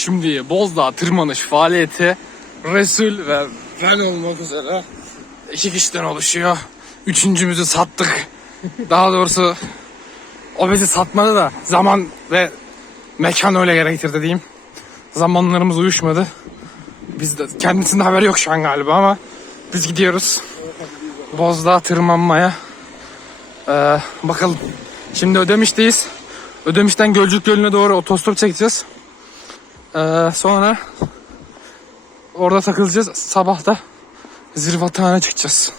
Şimdi Bozdağ tırmanış faaliyeti Resul ve ben olmak üzere iki kişiden oluşuyor. Üçüncümüzü sattık. Daha doğrusu o bizi satmadı da zaman ve mekan öyle gerektirdi diyeyim. Zamanlarımız uyuşmadı. Biz de kendisinde haberi yok şu an galiba ama biz gidiyoruz. Bozdağ tırmanmaya. Ee, bakalım. Şimdi Ödemiş'teyiz. Ödemiş'ten Gölcük Gölü'ne doğru otostop çekeceğiz. Ee, sonra orada takılacağız. Sabah da zirvatana çıkacağız.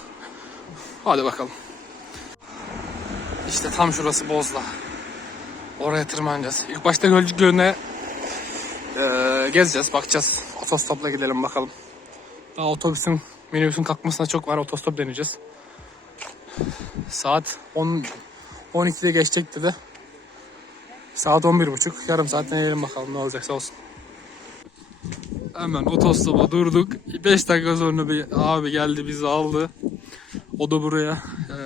Hadi bakalım. İşte tam şurası Bozla. Oraya tırmanacağız. İlk başta Gölcük Gölü'ne ee, gezeceğiz, bakacağız. Otostopla gidelim bakalım. Daha otobüsün, minibüsün kalkmasına çok var. Otostop deneyeceğiz. Saat 10 12'de geçecekti de. Saat 11.30. Yarım saat deneyelim bakalım ne olacaksa olsun. Hemen otostopa durduk. 5 dakika sonra bir abi geldi bizi aldı. O da buraya e,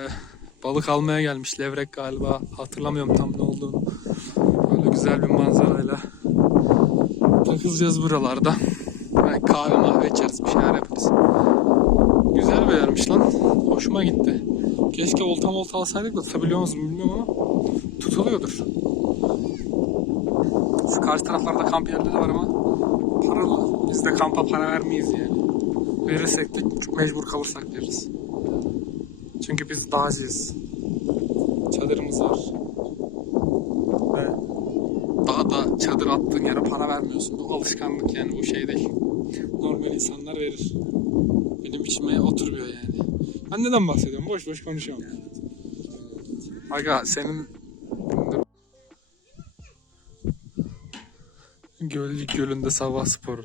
balık almaya gelmiş. Levrek galiba. Hatırlamıyorum tam ne olduğunu. Böyle güzel bir manzarayla. Takılacağız buralarda. Belki kahve mahve içeriz bir şeyler yaparız. Güzel bir yermiş lan. Hoşuma gitti. Keşke olta molta alsaydık da tutabiliyor musun bilmiyorum ama tutuluyordur. Karşı taraflarda kamp yerleri var ama paralı. Biz de kampa para vermeyiz yani. Verirsek de mecbur kalırsak veririz. Çünkü biz dağcıyız. Çadırımız var. Ve dağda çadır attığın yere para vermiyorsun. Bu alışkanlık yani bu şey değil. Normal insanlar verir. Benim içime oturmuyor yani. Ben neden bahsediyorum? Boş boş konuşuyorum. Aga senin Gölcük Gölü'nde sabah sporu.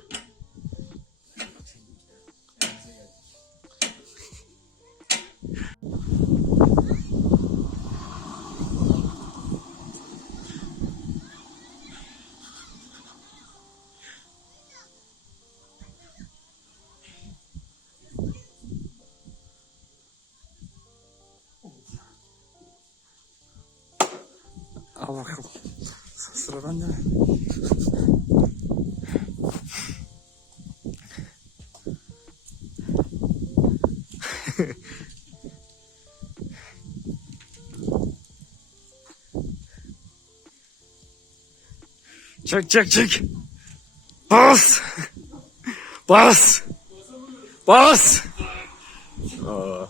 Çek çek çek. Bas. Bas. Bas. Aa.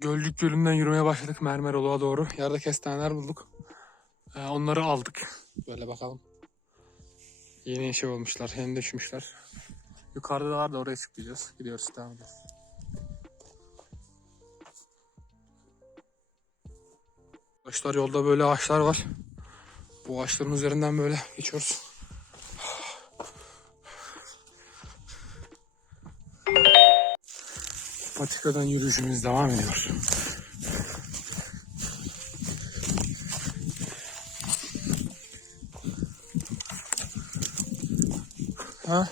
Gölcük Gölü'nden yürümeye başladık Mermeroluğa doğru. Yerde kestaneler bulduk. Ee, onları aldık. Böyle bakalım. Yeni şey olmuşlar. Yeni düşmüşler. Yukarıda da var da oraya çıkacağız. Gidiyoruz devam ediyoruz. Arkadaşlar yolda böyle ağaçlar var. Bu ağaçların üzerinden böyle geçiyoruz. Patikadan yürüyüşümüz devam ediyor. Ha?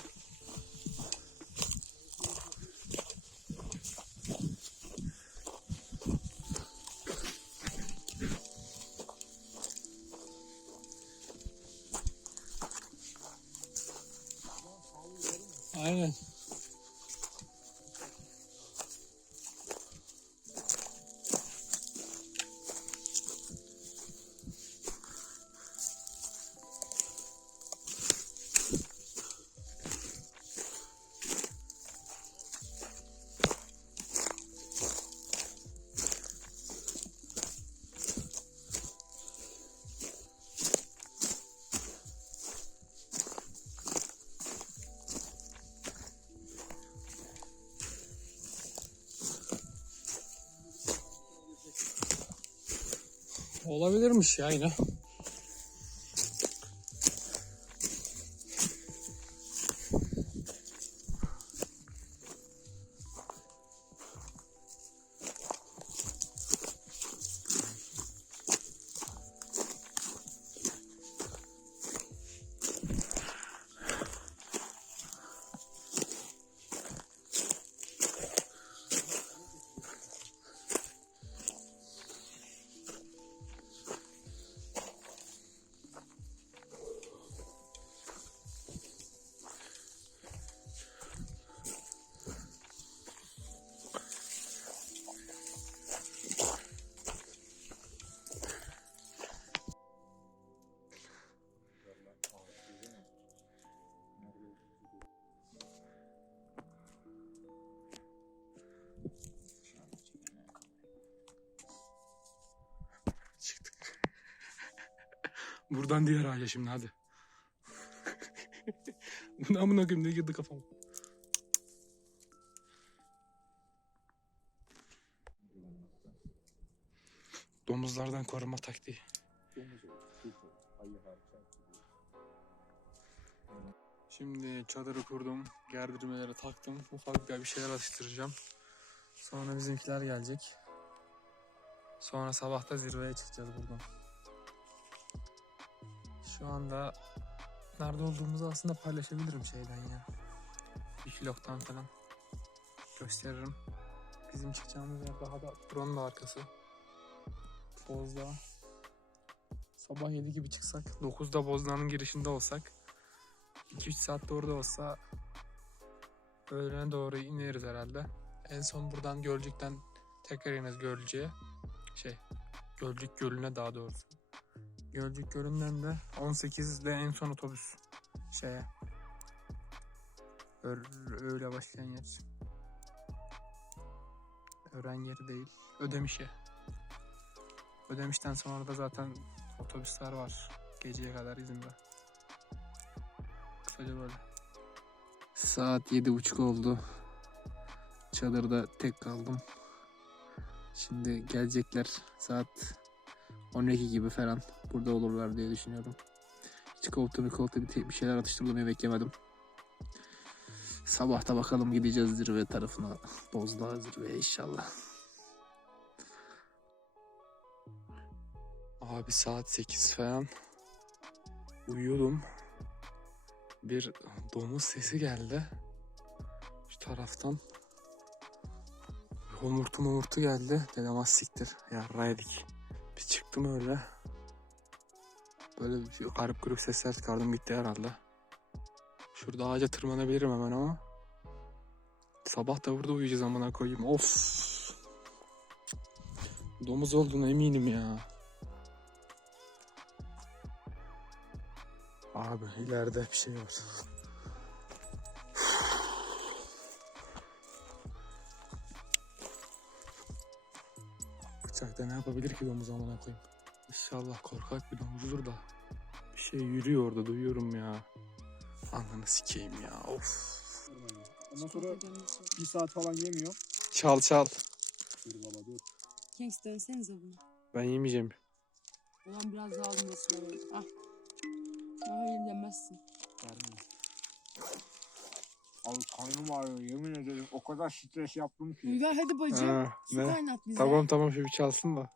Olabilirmiş ya yine. Buradan diğer ağaca şimdi hadi. Bu ne amına koyayım ne girdi kafama. Domuzlardan koruma taktiği. Şimdi çadırı kurdum, gerdirmeleri taktım. Ufak bir şeyler atıştıracağım. Sonra bizimkiler gelecek. Sonra sabahta zirveye çıkacağız buradan. Şu anda nerede olduğumuzu aslında paylaşabilirim şeyden ya. Bir vlogtan falan gösteririm. Bizim çıkacağımız yer daha da buranın da arkası. Bozdağ. Sabah 7 gibi çıksak, 9'da Bozdağ'ın girişinde olsak 2-3 saatte orada olsa öğlene doğru ineriz herhalde. En son buradan Gölcük'ten tekrar ineriz Gölcük'e. Şey, Gölcük Gölü'ne daha doğrusu. Gölcük Gölü'nden de 18'de en son otobüs şeye. Ö- öyle başlayan yer. Öğren yeri değil. Ödemiş'e. Ödemiş'ten sonra da zaten otobüsler var. Geceye kadar izinde. Kısaca böyle. Saat yedi buçuk oldu. Çadırda tek kaldım. Şimdi gelecekler saat 12 gibi falan burada olurlar diye düşünüyorum. Hiç koltuğu koltuğu bir, bir şeyler atıştırdım yemek yemedim. Sabahta bakalım gideceğiz zirve tarafına. Bozdağ zirveye inşallah. Abi saat 8 falan. Uyuyordum. Bir domuz sesi geldi. Şu taraftan. Homurtu momurtu geldi. Dedim az siktir. Yarraydık. Bir çıktım öyle. Böyle bir garip grup sesler çıkardım gitti herhalde. Şurada ağaca tırmanabilirim hemen ama. Sabah da burada uyuyacağız amına koyayım. Of. Domuz olduğuna eminim ya. Abi ileride bir şey var. Bıçakta ne yapabilir ki domuz amına koyayım? İnşallah korkak bir domuzdur da. Bir şey yürüyor orada duyuyorum ya. Ananı sikeyim ya of. Ondan sonra bir saat falan yemiyor. Çal çal. Dur baba dur. Kings dönsenize bunu. Ben yemeyeceğim. Ulan biraz daha almasın oğlum. Ah. Hayır demezsin. Abi karnım ağrıyor yemin ederim. O kadar stres yaptım ki. Uygar hadi bacım. Ha, Su ne? kaynat bize. Tamam tamam şu bir çalsın da.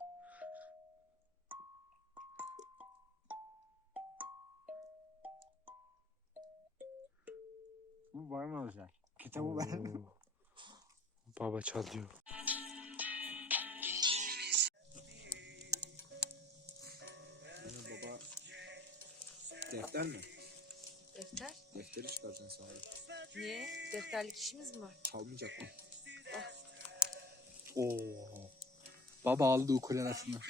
Özel. Kitabı. Oo. Baba çalıyor. Anne baba. Defter mi? Defter? Defteri çıkaracaksın sana. Niye? Defterlik işimiz mi var? Çalmayacak mı? Oo. Baba aldı ukulelasını.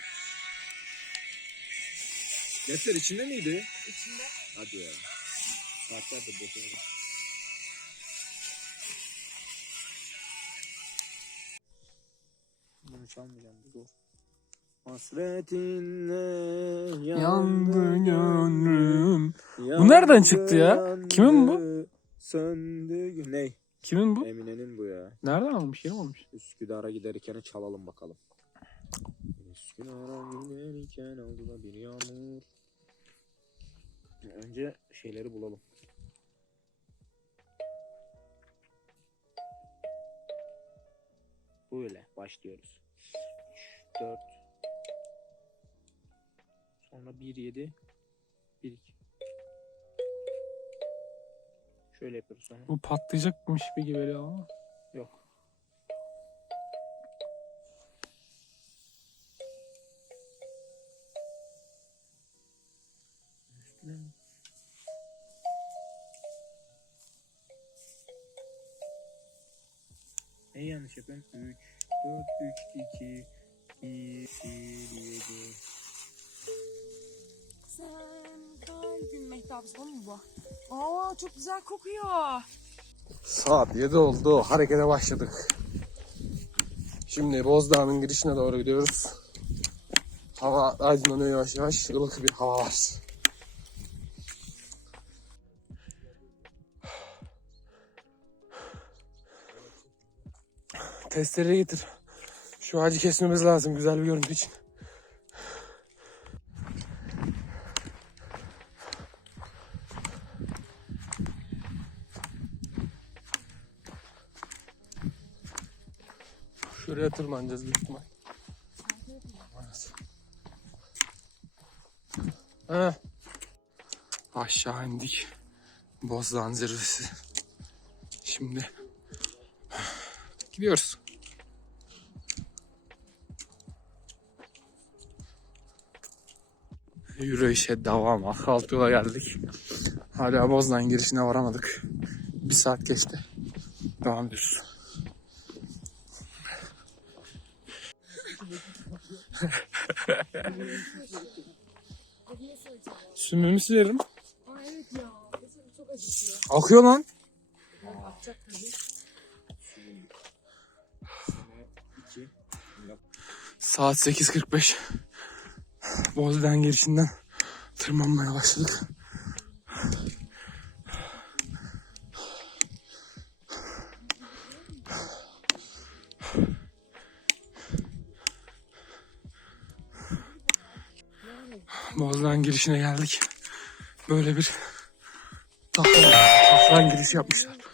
Defter içinde miydi? İçinde. Hadi ya. Saatlerdir boşuna. Bunu çalmayacağım. Dur. Hasretinle Yandı gönlüm. Bu nereden çıktı ya? Kimin bu? Söndü. Ne? Kimin bu? Emine'nin bu ya. Nereden almış? Yeni almış? Üsküdar'a giderken çalalım bakalım. Üsküdar'a giderken oldu da bir yağmur. Önce şeyleri bulalım. Böyle başlıyoruz. 3, 4 Sonra 1, 7 1, 2 Şöyle yapıyoruz sonra. Bu patlayacakmış gibi geliyor ama. Yok. Ne yanlış yapıyorum? 3, 4, 3, 2, 1, 1, 7. Sen kalbin mehtabısı bu mu bu? Aa çok güzel kokuyor. Saat 7 oldu. Harekete başladık. Şimdi Bozdağ'ın girişine doğru gidiyoruz. Hava aydınlanıyor yavaş yavaş. Ilık bir hava var. Testereyi getir. Şu ağacı kesmemiz lazım güzel bir görüntü için. Şuraya tırmanacağız büyük ihtimal. Ha. Aşağı indik. Bozdağ'ın zirvesi. Şimdi gidiyoruz. Yürüyüşe devam. Alt yola geldik. Hala Bozdağ'ın girişine varamadık. Bir saat geçti. Devam ediyoruz. Sümümü silerim. Akıyor lan. Saat 8.45. Bozdağ'ın girişinden tırmanmaya başladık. Bozdağ'ın girişine geldik. Böyle bir tahran, tahran girişi yapmışlar.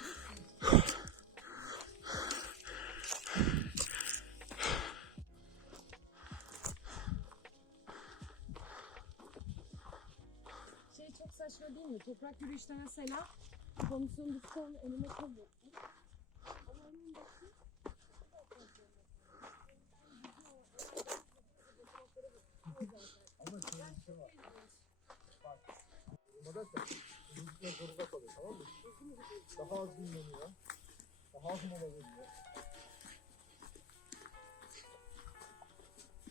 Yürüyüşte mesela komisyonu tutan önüne koyuyorsun. Ama önündeki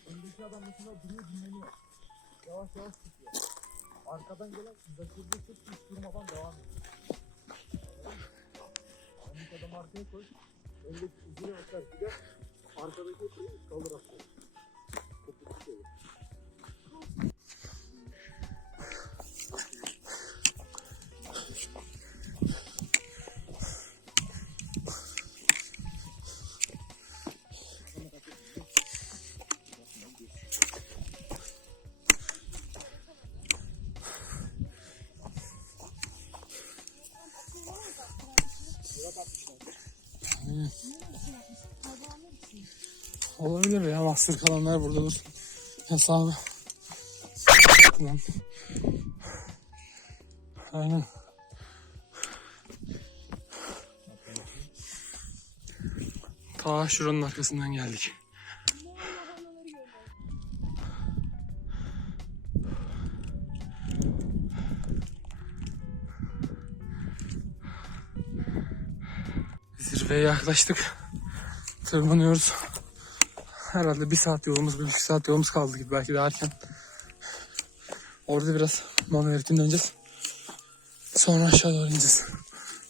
Öndeki adam mesela duruyor dinleniyor. Yavaş yavaş tutuyor. Arkadan gelen dakikada sık hiç durmadan devam ediyor. Öndeki adam arkaya koy. Öndeki uzun açar gider. Arkadaki koy kalır aslında. Topuklu şey. Olabilir ya master kalanlar burada dursun. Hesabı. Lan. Aynen. Ta şuranın arkasından geldik. Zirveye yaklaştık. Tırmanıyoruz. Herhalde bir saat yolumuz, bir buçuk saat yolumuz kaldı gibi belki de erken. Orada biraz manuel dinleneceğiz. Sonra aşağı doğru ineceğiz.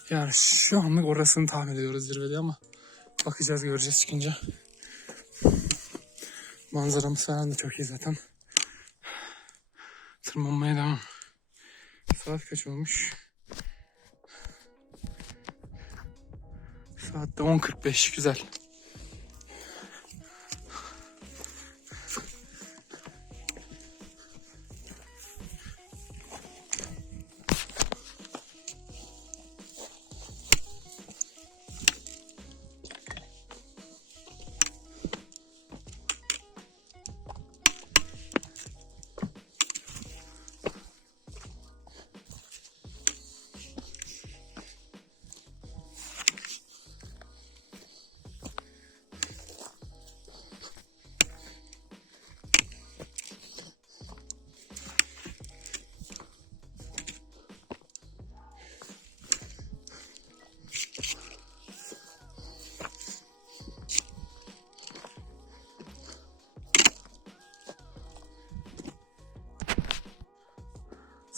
Yani şu anlık orasını tahmin ediyoruz zirvede ama bakacağız göreceğiz çıkınca. Manzaramız falan da çok iyi zaten. Tırmanmaya devam. Saat kaç olmuş? Saatte 10.45 güzel.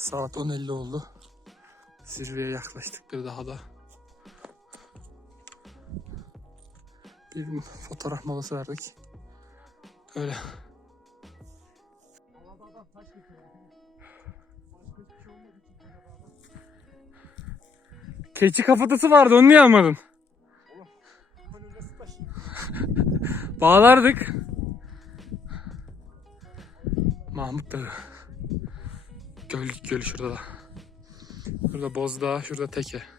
Saat 10.50 oldu. Zirveye yaklaştık bir daha da. Bir fotoğraf molası verdik. Öyle. Keçi kafatası vardı onu niye almadın? Bağlardık. Mahmut Dağı göl, göl şurada da. Burada Bozdağ, şurada Teke.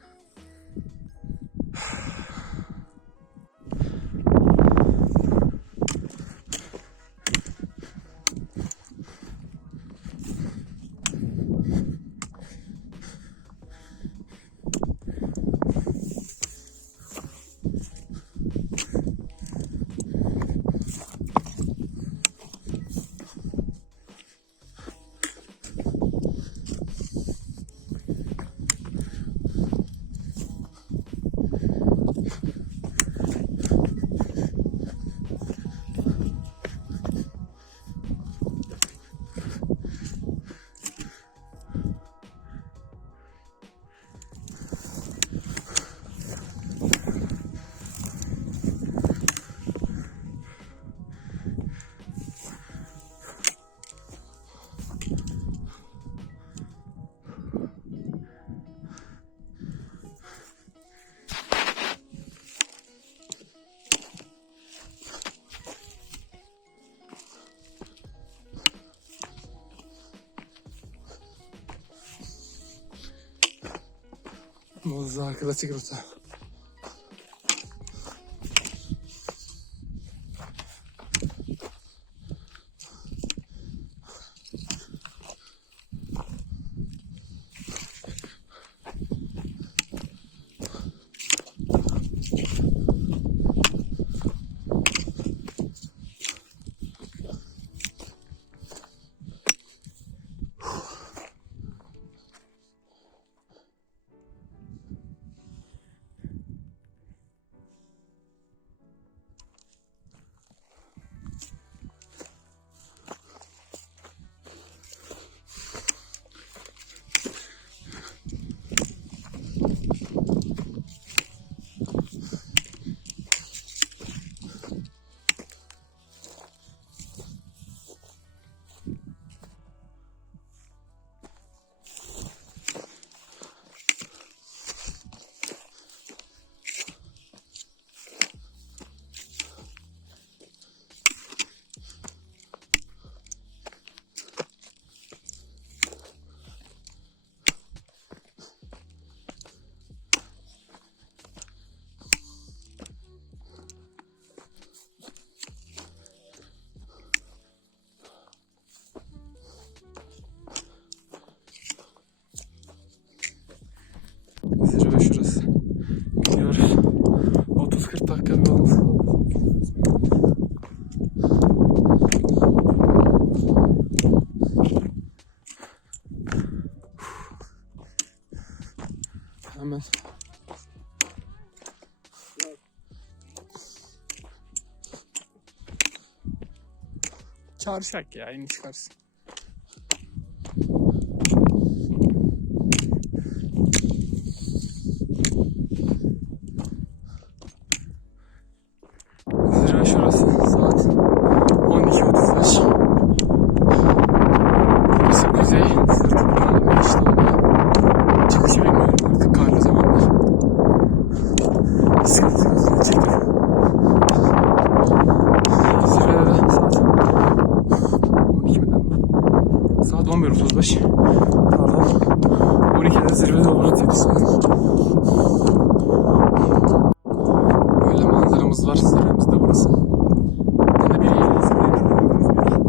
Yalnız arkada sigorta. çağırsak ya en çıkarsın.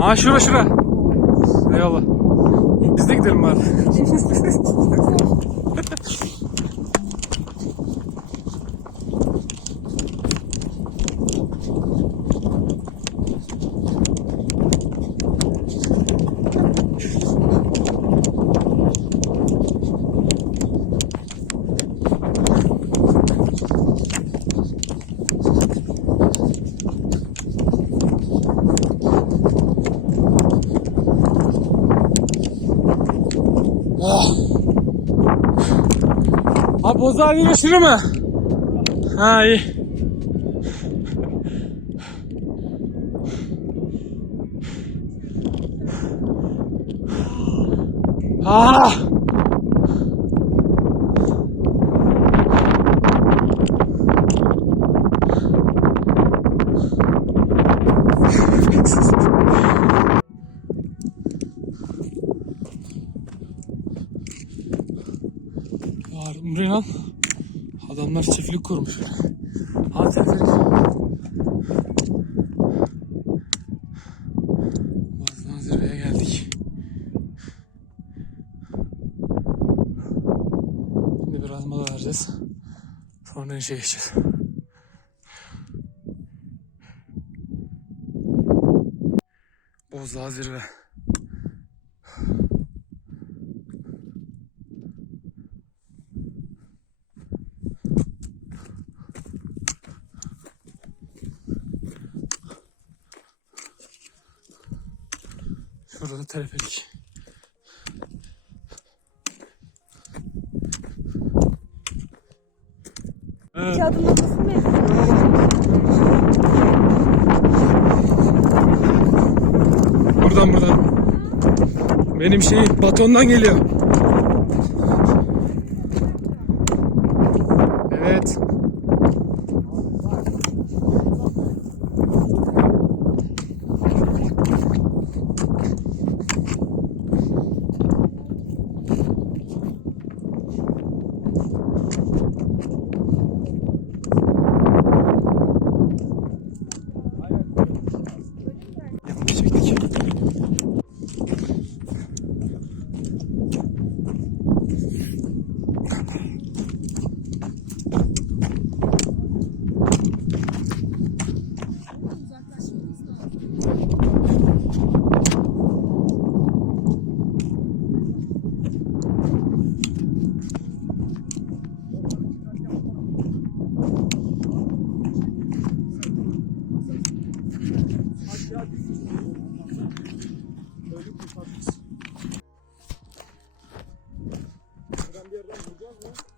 Aa şura şura. Pazar günü sürü mü? Ha iyi. Adamlar çiftlik kurmuş. Teleferik. Boğazdan zirveye geldik. Şimdi biraz mola vereceğiz. Sonra işe geçeceğiz. Bozdağ zirve. Şurada teleferik. Evet. İki adım ötesini mi Buradan buradan. Benim şey batondan geliyor. Evet. Yanlış çektik.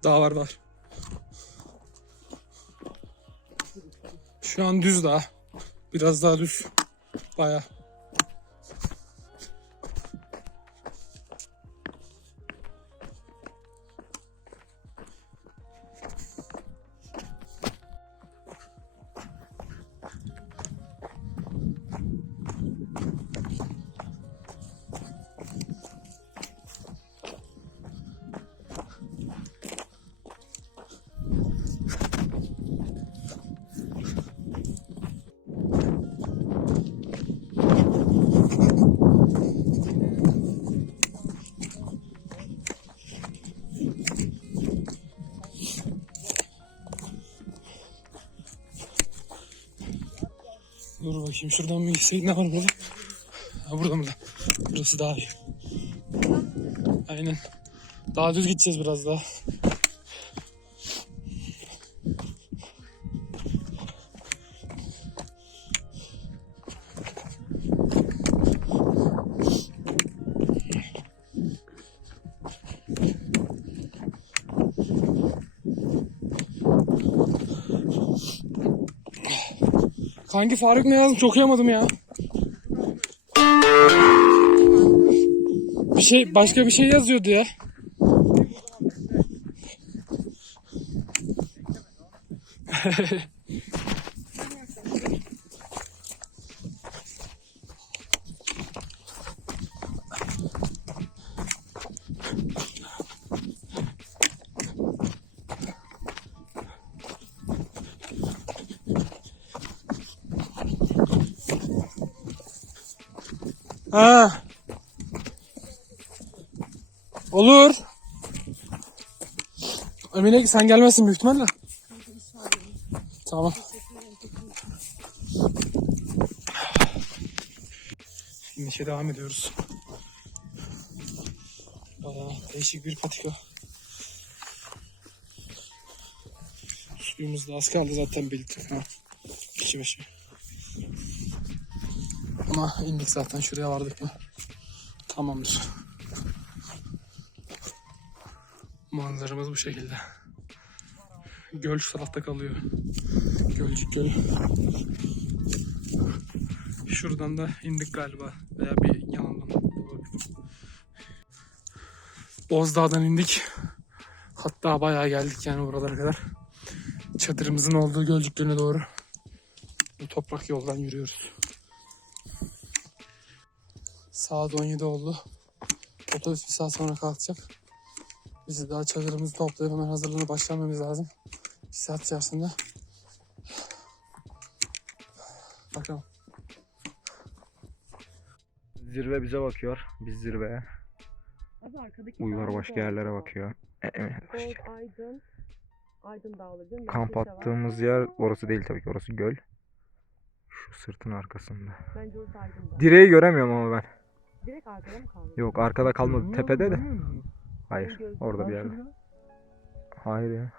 Daha var var. Şu an düz daha. Biraz daha düz. Baya. Bakayım şuradan bir gitsek ne var burada? Ha burada burada. Burası daha iyi. Aynen. Daha düz gideceğiz biraz daha. Kanki Faruk ne yazmış okuyamadım ya. Bir şey başka bir şey yazıyordu ya. Ha. Olur. Emine sen gelmezsin büyük ihtimalle. Tamam. Şimdi işe devam ediyoruz. Aa, değişik bir patika. Suyumuz da az kaldı zaten belirttik. Ha. Kişi başı. Ama indik zaten şuraya vardık mı? Tamamdır. Manzaramız bu şekilde. Göl şu tarafta kalıyor. Gölcük Gölü. Şuradan da indik galiba. Veya bir yanından. Bozdağ'dan indik. Hatta bayağı geldik yani buralara kadar. Çadırımızın olduğu Gölcük doğru. Bu toprak yoldan yürüyoruz. Saat 17 oldu. Otobüs bir saat sonra kalkacak. Biz de daha çadırımızı toplayıp hemen hazırlığına başlamamız lazım. Bir saat içerisinde. Bakalım. Zirve bize bakıyor. Biz zirveye. Abi arkadaki Uygar başka yerlere bakıyor. E, e, başka. Gold, Aydın. Aydın Dağları değil mi? Kamp attığımız yer orası değil tabii ki. Orası göl. Şu sırtın arkasında. Bence orası. Direği göremiyorum ama ben. Direkt arkada mı kaldı? Yok arkada kalmadı. Tepede de. Hayır. Göz- Orada bir yerde. Hayır ya.